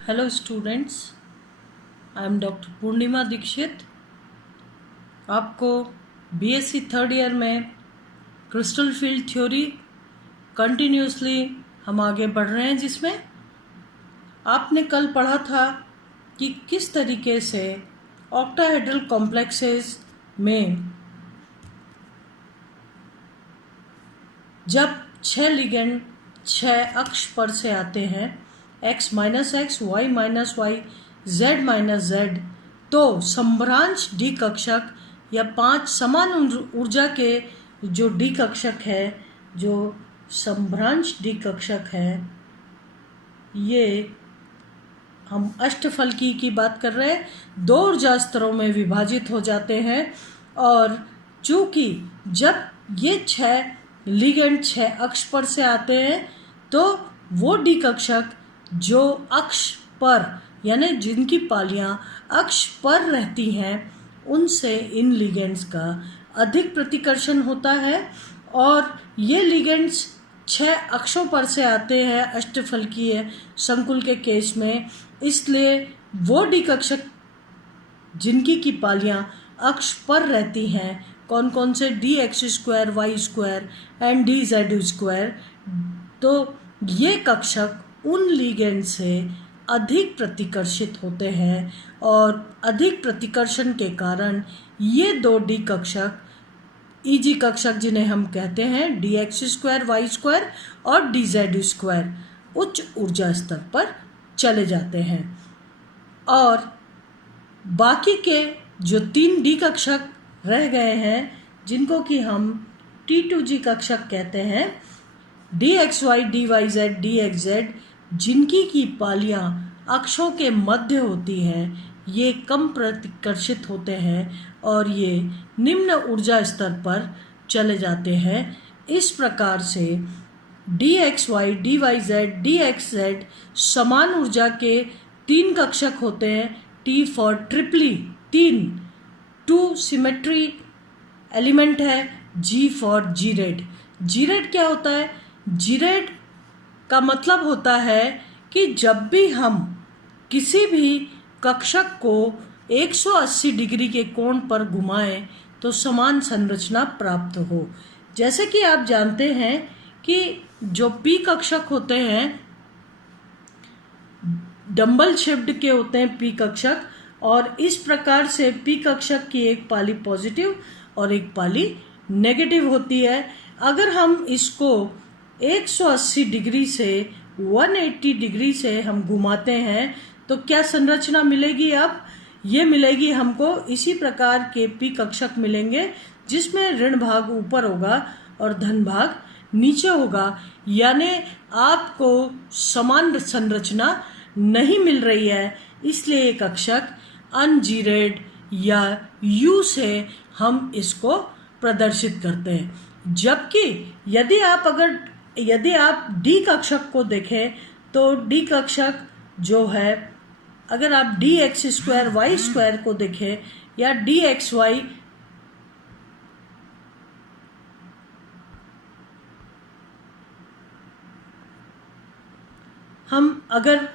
Hello students, I am doctor Purnima Dikshit. आपको BSc third year में crystal field theory continuously हम आगे बढ़ रहे हैं, जिसमें आपने कल पढ़ा था कि किस तरीके से ऑक्टाहेड्रल कॉम्प्लेक्सेस में जब 6 लिगेंड 6 अक्ष पर से आते हैं, x minus x, y minus y, z minus z, तो संभ्रांश डी कक्षक या 5 समान ऊर्जा के जो डी कक्षक है, जो संभ्रांश डी कक्षक है, ये हम अष्टफलकी की बात कर रहे हैं, 2 ऊर्जा स्तरों में विभाजित हो जाते हैं। और चूंकि जब ये 6 लिगेंड 6 अक्ष पर से आते हैं, तो वो डी कक्षक जो अक्ष पर यानी जिनकी पालियां अक्ष पर रहती हैं, उनसे इन लिगेंड्स का अधिक प्रतिकर्षण होता है। और ये लिगेंड्स 6 अक्षों पर से आते हैं अष्टफलकीय संकुल के केस में, इसलिए वो डी कक्षक जिनकी की पालियां अक्ष पर रहती हैं, कौन कौन से, d x square y square and d z square, तो ये कक्षक उन लिगेंड से अधिक प्रतिकर्षित होते हैं। और अधिक प्रतिकर्षण के कारण ये 2 डी कक्षक, ईजी कक्षक जिन्हें हम कहते हैं d x square y square और डी जेड स्क्वायर, उच्च ऊर्जा स्तर पर चले जाते हैं। और बाकी के जो 3 डी कक्षक रह गए हैं, जिनको कि हम T2G कक्षक कहते हैं, d x y, d y z, d x z, जिनकी की पालियां अक्षों के मध्य होती हैं, ये कम प्रतिकर्षित होते हैं और ये निम्न ऊर्जा स्तर पर चले जाते हैं। इस प्रकार से d x y, d y z, d x z समान ऊर्जा के 3 कक्षक होते हैं। T for triply 3, 2 symmetry element है, G फॉर जीरेड। जीरेड क्या होता है? जीरेड का मतलब होता है कि जब भी हम किसी भी कक्षक को 180 डिग्री के कोण पर घुमाएं तो समान संरचना प्राप्त हो। जैसे कि आप जानते हैं कि जो P कक्षक होते हैं, डंबल शेप्ड के होते हैं P कक्षक, और इस प्रकार से P कक्षक की एक पाली पॉजिटिव और एक पाली नेगेटिव होती है। अगर हम इसको 180 डिग्री से 180 डिग्री से हम घुमाते हैं तो क्या संरचना मिलेगी? अब ये मिलेगी हमको इसी प्रकार के P कक्षक मिलेंगे, जिसमें ऋण भाग ऊपर होगा और धन भाग नीचे होगा। यानी आपको समान संरचना नहीं मिल रही है, इसलिए ये कक्षक अनजीरेड या U से हम इसको प्रदर्शित करते हैं। जबकि यदि आप D कक्षक को देखें तो D कक्षक जो है, अगर आप d x square y square को देखें या डी एक्स वाई, हम अगर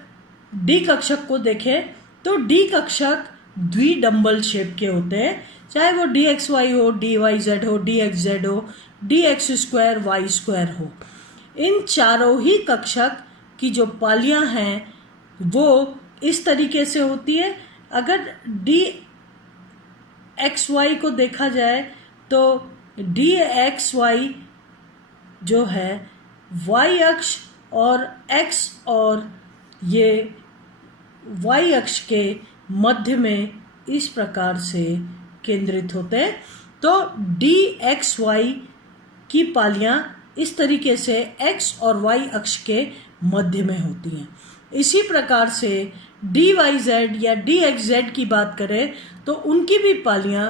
डी कक्षक को देखें तो डी कक्षक द्विडंबल शेप के होते हैं, चाहे वो डी एक्स वाई हो, डी वाई जेड हो, डी एक्स जेड हो, d x square y square हो। इन चारों ही कक्षक की जो पालियां हैं वो इस तरीके से होती है। अगर डी एक्स वाई को देखा जाए तो डी एक्स वाई जो है वाई अक्ष और एक्स और ये वाई अक्ष के मध्य में इस प्रकार से केंद्रित होते हैं। तो डी एक्स वाई की पालियां इस तरीके से एक्स और वाई अक्ष के मध्य में होती हैं। इसी प्रकार से डी वाई जेड या डी एक्स जेड की बात करें तो उनकी भी पालियां,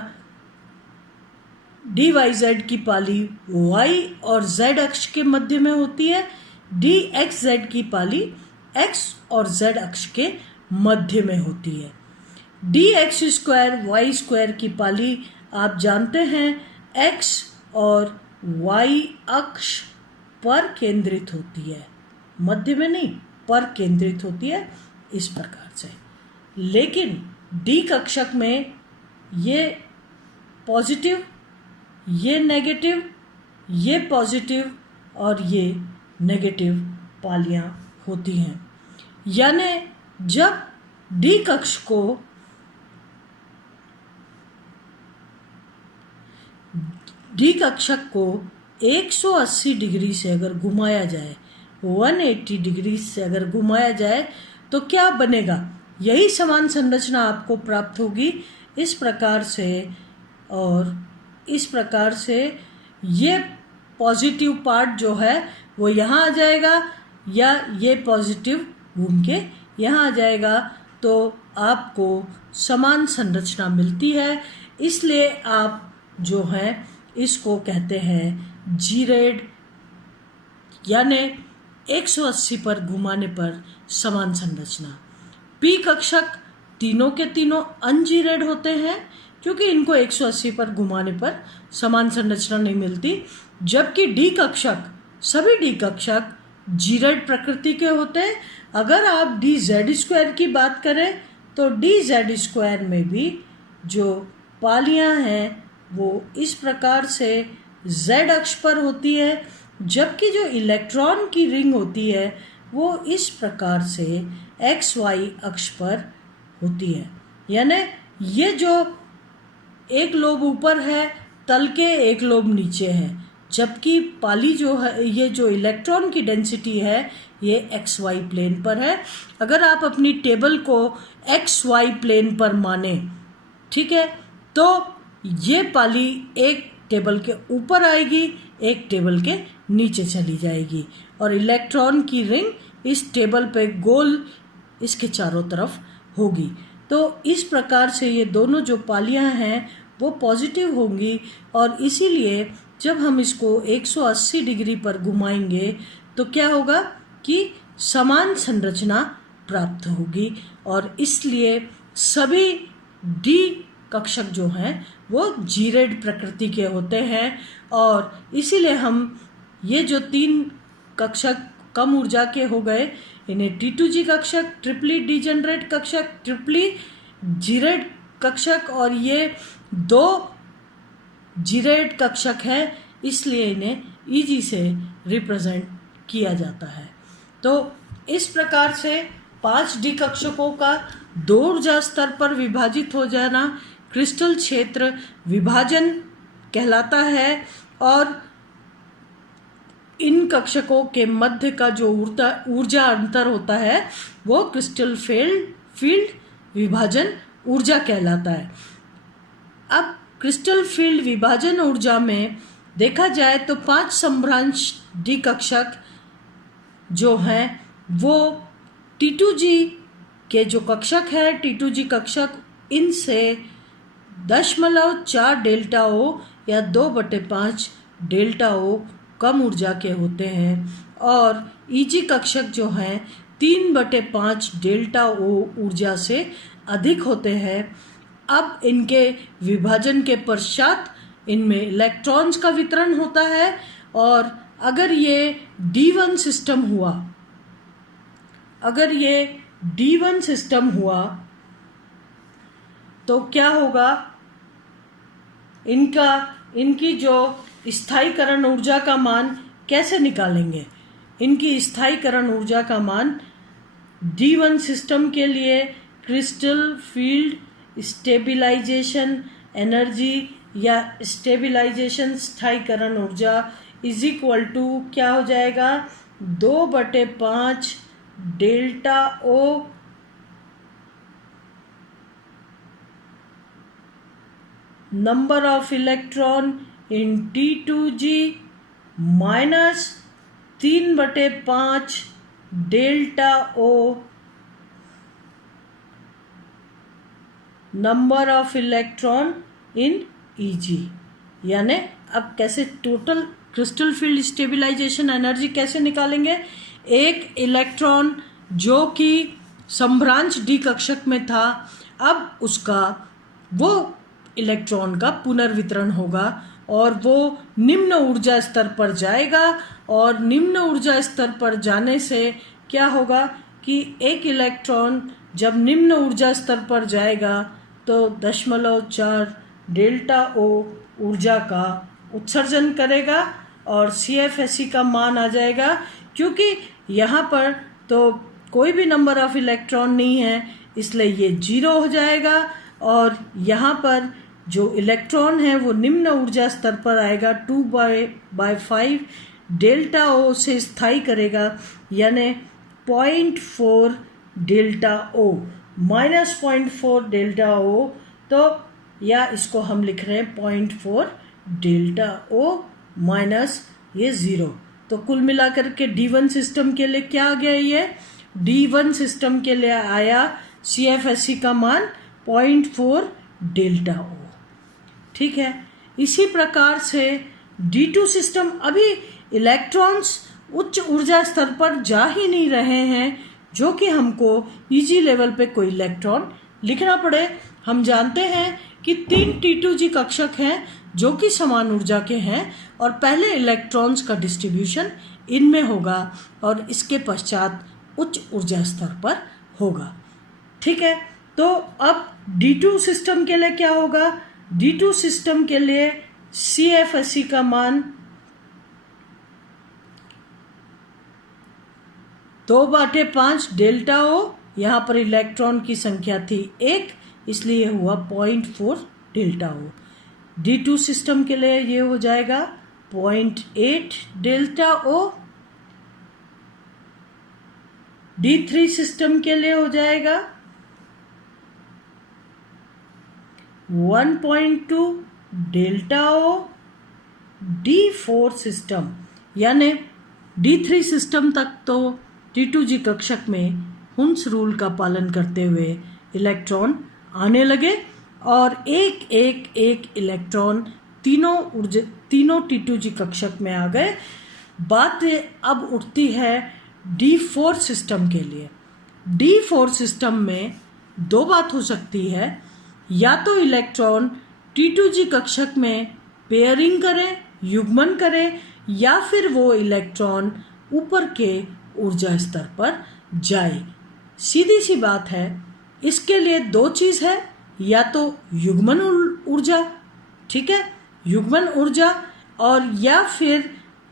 डी वाई जेड की पाली वाई और जेड अक्ष के मध्य में होती है, डी एक्स जेड की पाली एक्स और जेड अक्ष के मध्य में होती है। D x square y square की पाली आप जानते हैं एक्स और वाई अक्ष पर केंद्रित होती है, मध्य में नहीं, पर केंद्रित होती है। इस प्रकार से। लेकिन डी कक्षक में ये पॉजिटिव, ये नेगेटिव, ये पॉजिटिव और ये नेगेटिव पालियां होती हैं। यानी जब डी कक्षक को 180 डिग्री से अगर घुमाया जाए, 180 डिग्री से अगर घुमाया जाए तो क्या बनेगा? यही समान संरचना आपको प्राप्त होगी इस प्रकार से, और इस प्रकार से ये पॉजिटिव पार्ट जो है वो यहाँ आ जाएगा, या ये पॉजिटिव घूम के यहाँ आ जाएगा, तो आपको समान संरचना मिलती है। इसलिए आप जो है इसको कहते हैं जीरेड, यानी 180 पर घुमाने पर समान संरचना। पी कक्षक तीनों के तीनों अनजीरेड होते हैं क्योंकि इनको 180 पर घुमाने पर समान संरचना नहीं मिलती, जबकि डी कक्षक, सभी डी कक्षक जीरेड प्रकृति के होते हैं। अगर आप डी जेड स्क्वायर की बात करें तो डी जेड स्क्वायर में भी जो पालियां हैं वो इस प्रकार से जेड अक्ष पर होती है, जबकि जो इलेक्ट्रॉन की रिंग होती है वो इस प्रकार से एक्स वाई अक्ष पर होती है। यानी ये जो एक लोब ऊपर है तल के, एक लोब नीचे है, जबकि पाली जो है, ये जो इलेक्ट्रॉन की डेंसिटी है ये एक्स वाई प्लेन पर है। अगर आप अपनी टेबल को एक्स वाई प्लेन पर माने, ठीक है, तो ये पाली एक टेबल के ऊपर आएगी, एक टेबल के नीचे चली जाएगी, और इलेक्ट्रॉन की रिंग इस टेबल पे गोल इसके चारों तरफ होगी। तो इस प्रकार से ये दोनों जो पालियां हैं वो पॉजिटिव होंगी, और इसीलिए जब हम इसको 180 डिग्री पर घुमाएंगे तो क्या होगा कि समान संरचना प्राप्त होगी, और इसलिए सभी डी कक्षक जो हैं वो जीरेड प्रकृति के होते हैं। और इसीलिए हम ये जो 3 कक्षक कम ऊर्जा के हो गए, इन्हें T2G कक्षक, ट्रिपली डिजेनरेट कक्षक, ट्रिपली जीरेड कक्षक, और ये 2 जीरेड कक्षक हैं, इसलिए इन्हें EG से रिप्रेजेंट किया जाता है। तो इस प्रकार से 5D कक्षकों का 2 ऊर्जा स्तर पर विभाजित हो जाना क्रिस्टल क्षेत्र विभाजन कहलाता है, और इन कक्षकों के मध्य का जो ऊर्जा अंतर होता है वो क्रिस्टल फील्ड विभाजन ऊर्जा कहलाता है। अब क्रिस्टल फील्ड विभाजन ऊर्जा में देखा जाए तो 5 सम्भ्रांश डी कक्षक जो हैं वो T2G के जो कक्षक है, T2G कक्षक, इनसे 0.4 डेल्टा ओ या 2/5 डेल्टा ओ कम ऊर्जा के होते हैं, और EG कक्षक जो हैं 3/5 डेल्टा ओ ऊर्जा से अधिक होते हैं। अब इनके विभाजन के पश्चात इनमें इलेक्ट्रॉन्स का वितरण होता है, और अगर ये D1 सिस्टम हुआ, अगर ये D1 सिस्टम हुआ तो क्या होगा? इनकी जो स्थायीकरण ऊर्जा का मान कैसे निकालेंगे? इनकी स्थायीकरण ऊर्जा का मान D1 सिस्टम के लिए क्रिस्टल फील्ड स्टेबिलाइजेशन एनर्जी या स्टेबिलाइजेशन स्थायीकरण ऊर्जा इज इक्वल टू क्या हो जाएगा? 2/5 delta o number of electron in T2G minus 3/5 delta o number of electron in EG। यानी अब कैसे total crystal field stabilisation energy कैसे निकालेंगे? एक इलेक्ट्रॉन जो कि सम्भ्रांश डी कक्षक में था, अब उसका वो इलेक्ट्रॉन का पुनर्वितरण होगा और वो निम्न ऊर्जा स्तर पर जाएगा, और निम्न ऊर्जा स्तर पर जाने से क्या होगा कि एक इलेक्ट्रॉन जब निम्न ऊर्जा स्तर पर जाएगा तो 0.4 डेल्टा ओ ऊर्जा का उत्सर्जन करेगा और CFSE का मान आ जाएगा। क्योंकि यहाँ पर तो कोई भी नंबर ऑफ इलेक्ट्रॉन नहीं है, इसलिए ये 0 हो जाएगा और यहाँ पर जो इलेक्ट्रॉन है वो निम्न ऊर्जा स्तर पर आएगा, 2/5 डेल्टा ओ से स्थायी करेगा, यानी 0.4 डेल्टा ओ, -0.4 डेल्टा ओ। तो या इसको हम लिख रहे हैं 0.4 डेल्टा ओ माइनस ये 0। तो कुल मिलाकर के D1 सिस्टम के लिए क्या आ गया, ये D1 सिस्टम के लिए आया CFSE का मान 0.4 डेल्टा ओ। ठीक है, इसी प्रकार से D2 सिस्टम, अभी इलेक्ट्रॉन्स उच्च ऊर्जा स्तर पर जा ही नहीं रहे हैं जो कि हमको EG लेवल पे कोई इलेक्ट्रॉन लिखना पड़े। हम जानते हैं कि 3 T2G कक्षक हैं जो कि समान ऊर्जा के हैं और पहले इलेक्ट्रॉन्स का डिस्ट्रीब्यूशन इनमें होगा और इसके पश्चात उच्च ऊर्जा स्तर पर होगा। ठीक है, तो अब D2 सिस्टम के लिए क्या होगा, D2 सिस्टम के लिए CFSE का मान 2/5 डेल्टा ओ, यहाँ पर इलेक्ट्रॉन की संख्या थी 1, इसलिए हुआ 0.4 डेल्टा ओ। D2 सिस्टम के लिए ये हो जाएगा 0.8 डेल्टा ओ। D3 सिस्टम के लिए हो जाएगा 1.2 डेल्टा ओ। D4 सिस्टम यानी D3 सिस्टम तक तो T2G कक्षक में हुन्स रूल का पालन करते हुए इलेक्ट्रॉन आने लगे और एक इलेक्ट्रॉन तीनों T2G कक्षक में आ गए। बात अब उठती है D4 सिस्टम के लिए। D4 सिस्टम में दो बात हो सकती है, या तो इलेक्ट्रॉन T2G कक्षक में पेयरिंग करें, युग्मन करें, या फिर वो इलेक्ट्रॉन ऊपर के ऊर्जा स्तर पर जाए। सीधी सी बात है, इसके लिए दो चीज है, या तो युग्मन ऊर्जा, ठीक है, युग्मन ऊर्जा, और या फिर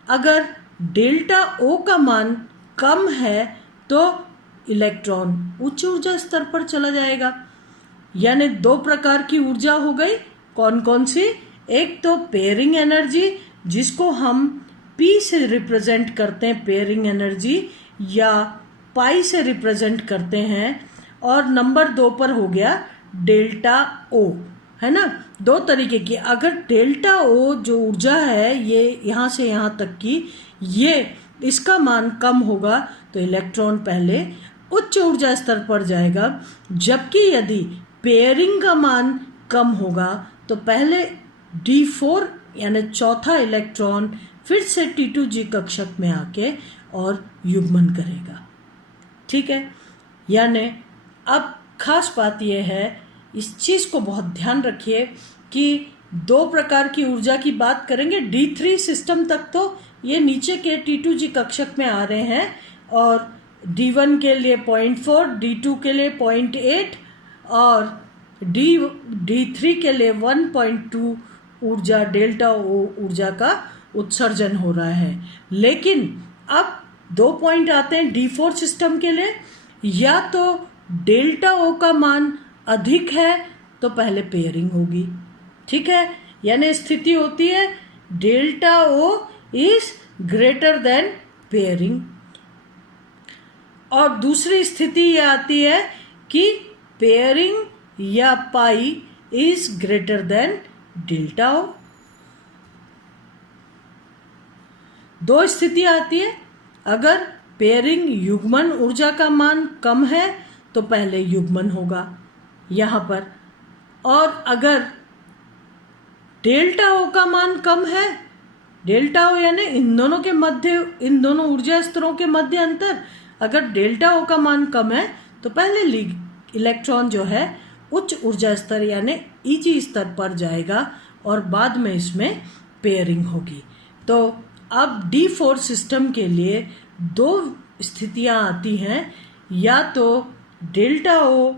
अगर डेल्टा ओ का मान कम है तो इलेक्ट्रॉन उच्च ऊर्जा स्तर पर चला जाएगा। यानी दो प्रकार की ऊर्जा हो गई, कौन कौन सी, एक तो पेयरिंग एनर्जी जिसको हम P से रिप्रेजेंट करते हैं, पेयरिंग एनर्जी, या पाई से रिप्रेजेंट करते हैं, और नंबर 2 पर हो गया डेल्टा ओ, है ना। दो तरीके की, अगर डेल्टा ओ जो ऊर्जा है ये यहाँ से यहाँ तक की, ये इसका मान कम होगा तो इलेक्ट्रॉन पहले उच्च ऊर्जा स्तर पर जाएगा, जबकि यदि पेयरिंग का मान कम होगा तो पहले D4 यानी चौथा इलेक्ट्रॉन फिर से T2G कक्षक में आके और युग्मन करेगा। ठीक है, यानी अब खास बात यह है, इस चीज़ को बहुत ध्यान रखिए कि दो प्रकार की ऊर्जा की बात करेंगे। D3 सिस्टम तक तो ये नीचे के T2G कक्षक में आ रहे हैं और D1 के लिए 0.4, D2 के लिए 0.8 और D3 के लिए 1.2 ऊर्जा डेल्टा ओ ऊर्जा का उत्सर्जन हो रहा है। लेकिन अब 2 पॉइंट आते हैं D4 सिस्टम के लिए, या तो डेल्टा ओ का मान अधिक है तो पहले पेयरिंग होगी, ठीक है, यानी स्थिति होती है delta O is greater than pairing, और दूसरी स्थिति यह आती है कि पेयरिंग या P is greater than delta O. दो स्थिति आती है, अगर पेयरिंग युग्मन ऊर्जा का मान कम है तो पहले युग्मन होगा यहाँ पर, और अगर डेल्टा ओ का मान कम है, डेल्टा ओ यानी इन दोनों के मध्य, इन दोनों ऊर्जा स्तरों के मध्य अंतर, अगर डेल्टा ओ का मान कम है तो पहले इलेक्ट्रॉन जो है उच्च ऊर्जा स्तर यानी ईजी स्तर पर जाएगा और बाद में इसमें पेयरिंग होगी। तो अब D4 सिस्टम के लिए दो स्थितियां आती हैं, या तो डेल्टा ओ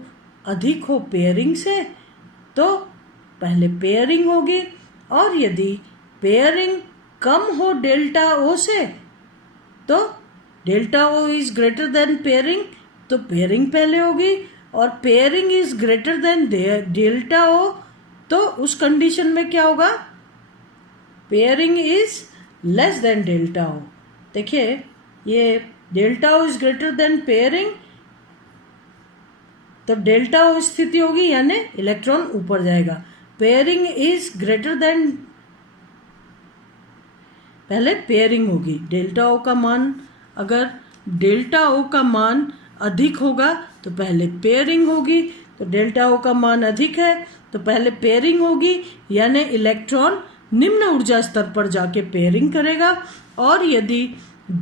अधिक हो पेयरिंग से तो पहले पेयरिंग होगी, और यदि पेयरिंग कम हो डेल्टा ओ से तो delta O is greater than pairing, तो पेयरिंग पहले होगी, और pairing is greater than delta O तो उस कंडीशन में क्या होगा, pairing is less than delta O. देखिए ये delta O is greater than pairing, तो डेल्टा ओ स्थिति होगी यानी इलेक्ट्रॉन ऊपर जाएगा। पेयरिंग इज ग्रेटर देन, पहले पेयरिंग होगी, डेल्टा ओ का मान, अगर डेल्टा ओ का मान अधिक होगा तो पहले पेयरिंग होगी, तो डेल्टा ओ का मान अधिक है तो पहले पेयरिंग होगी यानी इलेक्ट्रॉन निम्न ऊर्जा स्तर पर जाके पेयरिंग करेगा, और यदि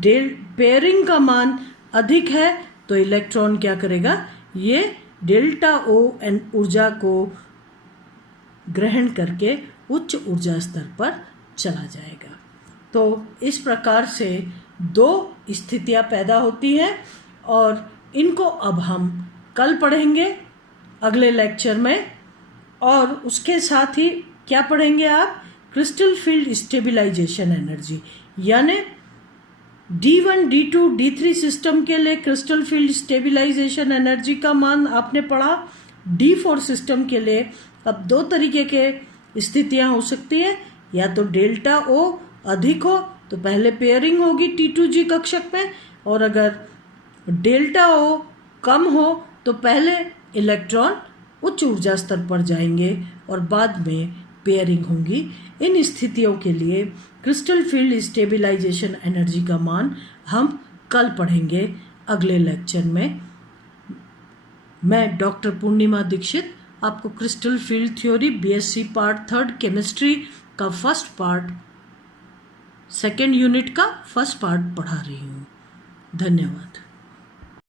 पेयरिंग का मान अधिक है तो इलेक्ट्रॉन क्या करेगा, ये डेल्टा ओ ऊर्जा को ग्रहण करके उच्च ऊर्जा स्तर पर चला जाएगा। तो इस प्रकार से दो स्थितियां पैदा होती हैं, और इनको अब हम कल पढ़ेंगे अगले लेक्चर में। और उसके साथ ही क्या पढ़ेंगे आप, क्रिस्टल फील्ड स्टेबिलाईजेशन एनर्जी, यानी D1, D2, D3 सिस्टम के लिए क्रिस्टल फील्ड स्टेबिलाईजेशन एनर्जी का मान आपने पढ़ा। D4 सिस्टम के लिए अब दो तरीके के स्थितियां हो सकती हैं, या तो डेल्टा ओ अधिक हो तो पहले पेयरिंग होगी T2G कक्षक में, और अगर डेल्टा ओ कम हो तो पहले इलेक्ट्रॉन उच्च ऊर्जा स्तर पर जाएंगे और बाद में पेयरिंग होगी। इन स्थितियों के लिए क्रिस्टल फील्ड स्टेबिलाईजेशन एनर्जी का मान हम कल पढ़ेंगे अगले लेक्चर में। मैं डॉक्टर पूर्णिमा दीक्षित आपको crystal field theory BSc part 3 chemistry का फर्स्ट पार्ट, सेकेंड यूनिट का फर्स्ट पार्ट पढ़ा रही हूँ। धन्यवाद।